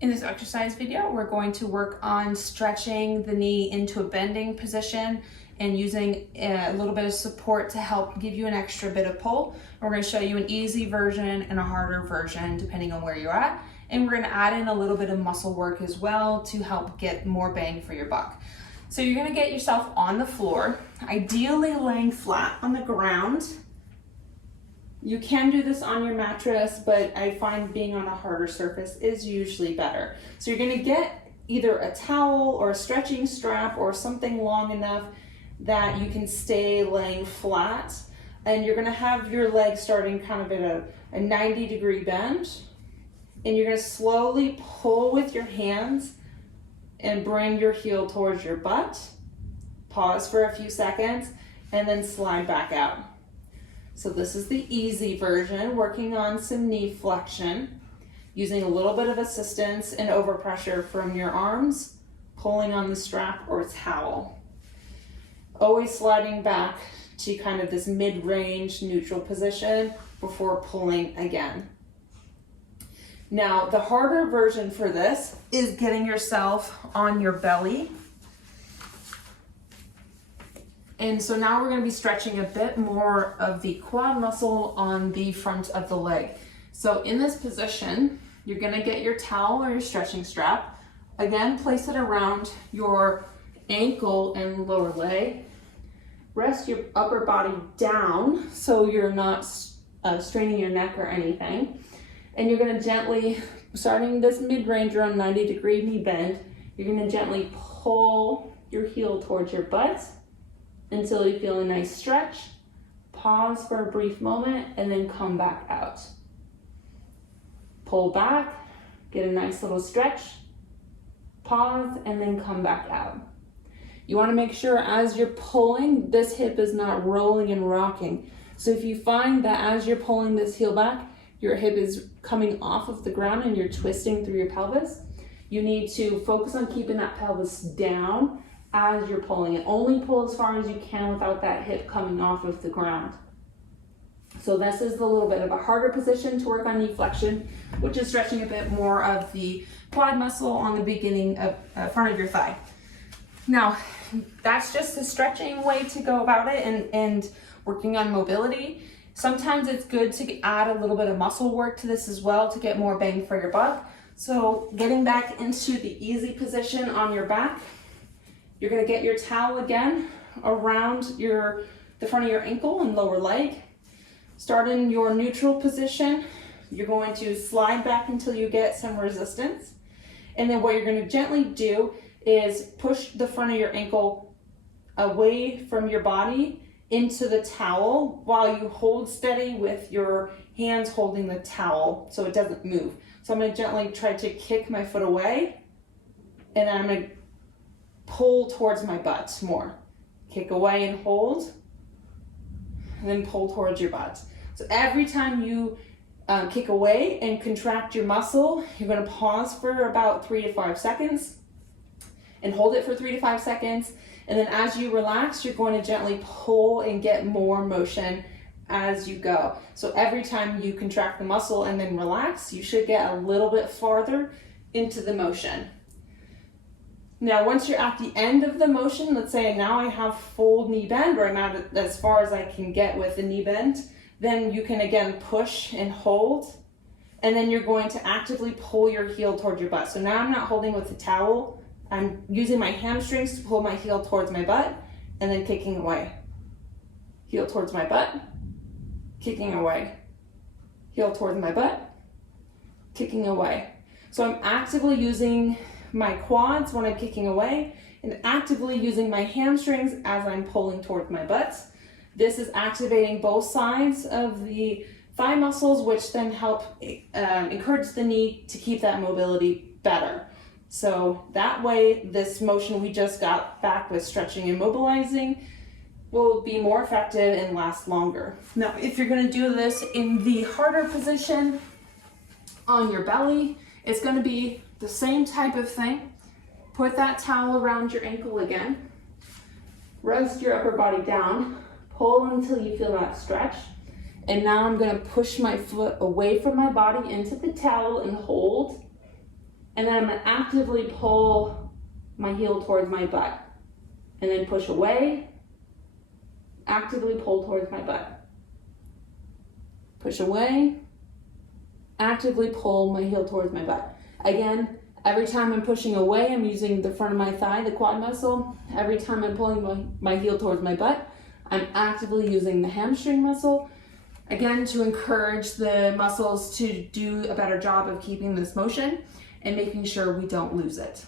In this exercise video, we're going to work on stretching the knee into a bending position and using a little bit of support to help give you an extra bit of pull. We're going to show you an easy version and a harder version depending on where you're at. And we're going to add in a little bit of muscle work as well to help get more bang for your buck. So you're going to get yourself on the floor, ideally laying flat on the ground. You can do this on your mattress, but I find being on a harder surface is usually better. So you're going to get either a towel or a stretching strap or something long enough that you can stay laying flat, and you're going to have your legs starting kind of at a 90-degree bend, and you're going to slowly pull with your hands and bring your heel towards your butt. Pause for a few seconds and then slide back out. So this is the easy version, working on some knee flexion, using a little bit of assistance and overpressure from your arms, pulling on the strap or towel. Always sliding back to kind of this mid-range neutral position before pulling again. Now, the harder version for this is getting yourself on your belly. And so now we're going to be stretching a bit more of the quad muscle on the front of the leg. So in this position, you're going to get your towel or your stretching strap. Again, place it around your ankle and lower leg. Rest your upper body down so you're not straining your neck or anything. And you're going to gently, starting this mid-range around 90-degree knee bend, you're going to gently pull your heel towards your butt until you feel a nice stretch. Pause for a brief moment and then come back out. Pull back, get a nice little stretch, pause, and then come back out. You want to make sure as you're pulling, this hip is not rolling and rocking. So if you find that as you're pulling this heel back, your hip is coming off of the ground and you're twisting through your pelvis, you need to focus on keeping that pelvis down as you're pulling it. Only pull as far as you can without that hip coming off of the ground. So this is a little bit of a harder position to work on knee flexion, which is stretching a bit more of the quad muscle on the beginning of front of your thigh. Now, that's just the stretching way to go about it and working on mobility. Sometimes it's good to add a little bit of muscle work to this as well to get more bang for your buck. So getting back into the easy position on your back, you're going to get your towel again around the front of your ankle and lower leg. Start in your neutral position. You're going to slide back until you get some resistance. And then what you're going to gently do is push the front of your ankle away from your body into the towel while you hold steady with your hands holding the towel so it doesn't move. So I'm going to gently try to kick my foot away, and then I'm going to pull towards my butt more. Kick away and hold, and then pull towards your butt. So every time you kick away and contract your muscle, you're going to pause for about 3 to 5 seconds and hold it for 3 to 5 seconds. And then as you relax, you're going to gently pull and get more motion as you go. So every time you contract the muscle and then relax, you should get a little bit farther into the motion. Now, once you're at the end of the motion, let's say now I have full knee bend, or I'm at as far as I can get with the knee bend, then you can again push and hold, and then you're going to actively pull your heel towards your butt. So now I'm not holding with the towel, I'm using my hamstrings to pull my heel towards my butt and then kicking away. Heel towards my butt, kicking away. Heel towards my butt, kicking away. So I'm actively using my quads when I'm kicking away and actively using my hamstrings as I'm pulling towards my butt. This is activating both sides of the thigh muscles, which then help encourage the knee to keep that mobility better. So that way, this motion we just got back with stretching and mobilizing will be more effective and last longer. Now, if you're going to do this in the harder position on your belly, it's going to be the same type of thing. Put that towel around your ankle again. Rest your upper body down. Pull until you feel that stretch. And now I'm going to push my foot away from my body into the towel and hold. And then I'm gonna actively pull my heel towards my butt. And then push away, actively pull towards my butt. Push away, actively pull my heel towards my butt. Again, every time I'm pushing away, I'm using the front of my thigh, the quad muscle. Every time I'm pulling my heel towards my butt, I'm actively using the hamstring muscle. Again, to encourage the muscles to do a better job of keeping this motion and making sure we don't lose it.